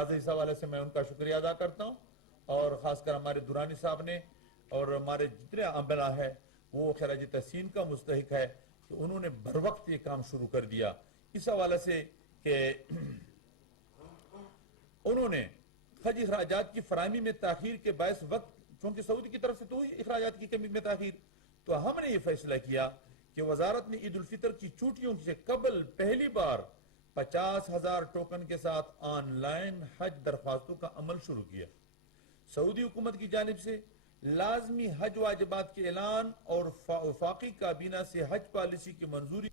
لہٰذا اس حوالے سے میں ان کا شکریہ ادا کرتا ہوں، اور خاص کر ہمارے دورانی صاحب نے اور ہمارے جتنے عملہ ہے وہ خراج تحسین کا مستحق ہے کہ انہوں نے بر وقت یہ کام شروع کر دیا، اس حوالے سے کہ انہوں نے حج اخراجات کی فراہمی میں تاخیر کے باعث وقت، چونکہ سعودی کی طرف سے تو ہوئی اخراجات کی کمی میں تاخیر، تو ہم نے یہ فیصلہ کیا کہ وزارت نے عید الفطر کی چھٹیوں سے قبل پہلی بار 50,000 ٹوکن کے ساتھ آن لائن حج درخواستوں کا عمل شروع کیا۔ سعودی حکومت کی جانب سے لازمی حج واجبات کے اعلان اور وفاقی کابینہ سے حج پالیسی کی منظوری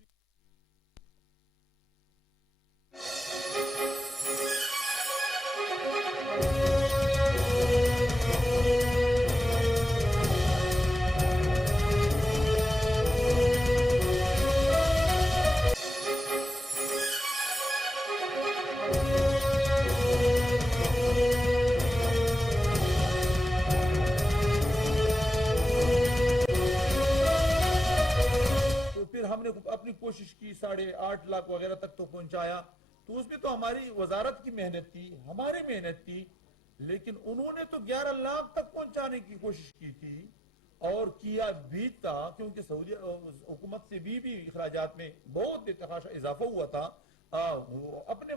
ہم نے اپنی کوشش کی 8.5 لاکھ وغیرہ تک تو پہنچایا، تو اس میں تو ہماری وزارت کی محنت تھی، ہماری محنت تھی، لیکن انہوں نے تو 11 لاکھ تک پہنچانے کی کوشش کی تھی اور کیا بھی تھا، کیونکہ سعودی حکومت سے بھی اخراجات میں بہت بے تحاشا اضافہ ہوا تھا، اپنے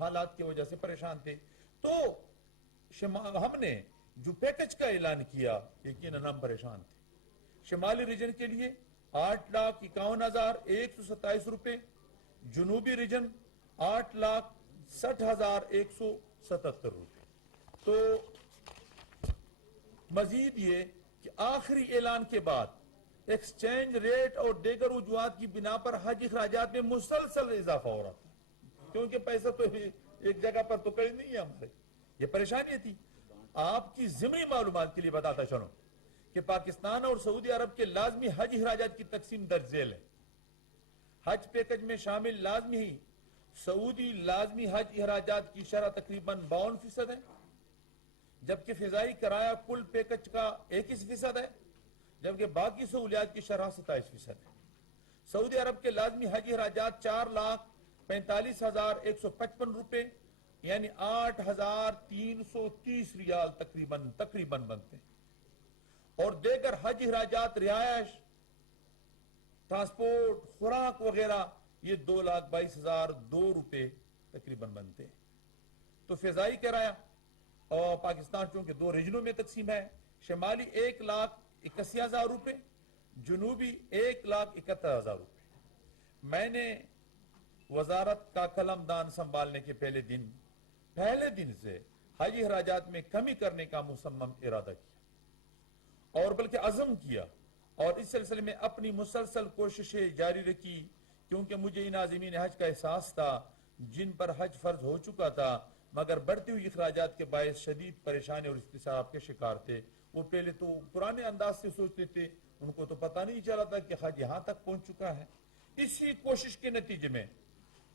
حالات کی وجہ سے پریشان تھے، تو ہم نے جو پیکج کا اعلان کیا یقیناً ہم پریشان تھے۔ شمالی ریجن کے لیے 8,51,127 روپے، جنوبی ریجن 8,60,177 روپے۔ تو مزید یہ کہ آخری اعلان کے بعد ایکسچینج ریٹ اور دیگر وجوہات کی بنا پر حج اخراجات میں مسلسل اضافہ ہو رہا تھا، کیونکہ پیسہ تو ایک جگہ پر تو کہیں نہیں ہے ہمارے، یہ پریشانی تھی۔ آپ کی ضمنی معلومات کے لیے بتاتا چلوں کہ پاکستان اور سعودی عرب کے لازمی حج اخراجات کی تقسیم درج ذیل ہے۔ حج پیکج میں شامل لازمی سعودی لازمی حج اخراجات کی شرح تقریباً 52% ہے، جبکہ فضائی کرایہ کل پیکج کا 21% ہے، جبکہ باقی سہولیات کی شرح 27% ہے۔ سعودی عرب کے لازمی حج اخراجات 4,45,155 روپے یعنی 8,330 ریال تقریباً بنتے ہیں، اور دیگر حج اخراجات رہائش، ٹرانسپورٹ، خوراک وغیرہ یہ 2,22,002 روپے تقریباً بنتے ہیں۔ تو فضائی کرایہ اور پاکستان چونکہ 2 ریجنوں میں تقسیم ہے، شمالی 1,81,000 روپے، جنوبی 1,71,000 روپے۔ میں نے وزارت کا قلم دان سنبھالنے کے پہلے دن سے حج اخراجات میں کمی کرنے کا مصمم ارادہ کیا اور بلکہ عزم کیا، اور اس سلسلے میں اپنی مسلسل کوششیں جاری رکھی، کیونکہ مجھے ان عازمین حج کا احساس تھا جن پر حج فرض ہو چکا تھا مگر بڑھتی ہوئی اخراجات کے باعث شدید پریشانی اور اضطراب کے شکار تھے۔ وہ پہلے تو پرانے انداز سے سوچتے تھے، ان کو تو پتہ نہیں چلا تھا کہ حج یہاں تک پہنچ چکا ہے۔ اسی کوشش کے نتیجے میں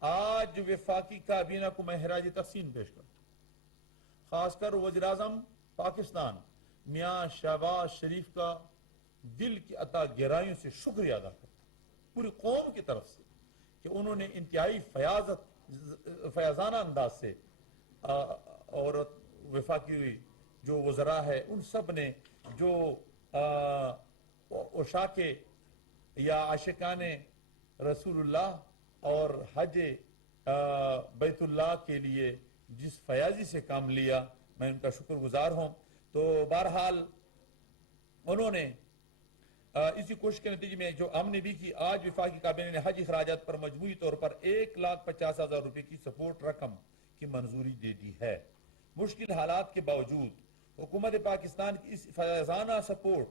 آج وفاقی کابینہ کو میں خراج تحسین پیش کرتا ہوں، خاص کر وزیر اعظم پاکستان میاں شہباز شریف کا دل کی عطا گہرائیوں سے شکریہ ادا کرتا ہوں پوری قوم کی طرف سے کہ انہوں نے انتہائی فیاضانہ انداز سے اور وفاقی جو وزراء ہے ان سب نے جو عشاق یا عاشقان رسول اللہ اور حج بیت اللہ کے لیے جس فیاضی سے کام لیا، میں ان کا شکر گزار ہوں۔ تو بہرحال انہوں نے اسی کوشش کے نتیجے میں جو ہم نے بھی کی، آج وفاقی کابینہ نے حج اخراجات پر مجموعی طور پر 1,50,000 روپے کی سپورٹ رقم کی منظوری دے دی ہے۔ مشکل حالات کے باوجود حکومت پاکستان کی اس فیاضانہ سپورٹ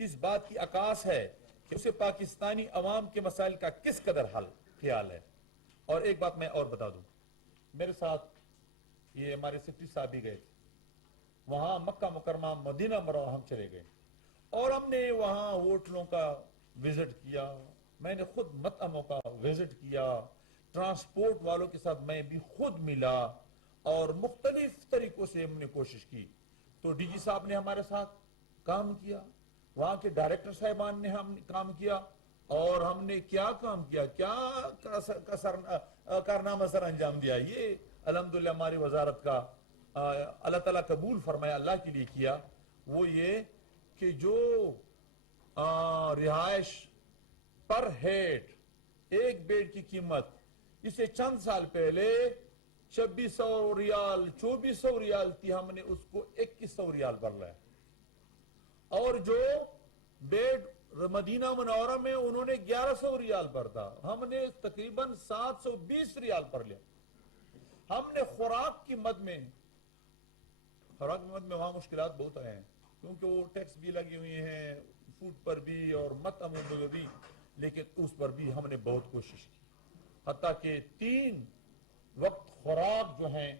اس بات کی عکاس ہے کہ اسے پاکستانی عوام کے مسائل کا کس قدر خیال ہے۔ اور ایک بات میں اور بتا دوں، میرے ساتھ یہ ہمارے سیکرٹری صاحب بھی گئے تھے، وہاں مکہ مکرمہ مدینہ منورہ ہم چلے گئے اور ہم نے وہاں ہوٹلوں کا وزٹ کیا، میں نے خود مطعموں کا وزٹ کیا، ٹرانسپورٹ والوں کے ساتھ میں بھی خود ملا اور مختلف طریقوں سے ہم نے کوشش کی۔ تو ڈی جی صاحب نے ہمارے ساتھ کام کیا، وہاں کے ڈائریکٹر صاحبان نے ہم کام کیا، اور ہم نے کیا کام کیا، کیا کارنامہ سر انجام دیا، یہ الحمدللہ ہماری وزارت کا اللہ تعالیٰ قبول فرمایا اللہ کے لیے کیا وہ یہ کہ جو رہائش پر ہیڈ ایک بیڈ کی قیمت اسے چند سال پہلے 2600 ریال 2400 ریال تھی، ہم نے اس کو 2100 ریال بڑھ رہا ہے، اور جو بیڈ مدینہ منورہ میں انہوں نے 1100 ریال پر تھا، ہم نے تقریباً 720 ریال پر لیا۔ ہم نے خوراک کی مد میں وہاں مشکلات بہت آئے ہیں کیونکہ وہ ٹیکس بھی لگی ہوئی ہیں فوڈ پر بھی اور مطعم میں بھی، لیکن اس پر بھی ہم نے بہت کوشش کی، حتیٰ کہ 3 وقت خوراک جو ہیں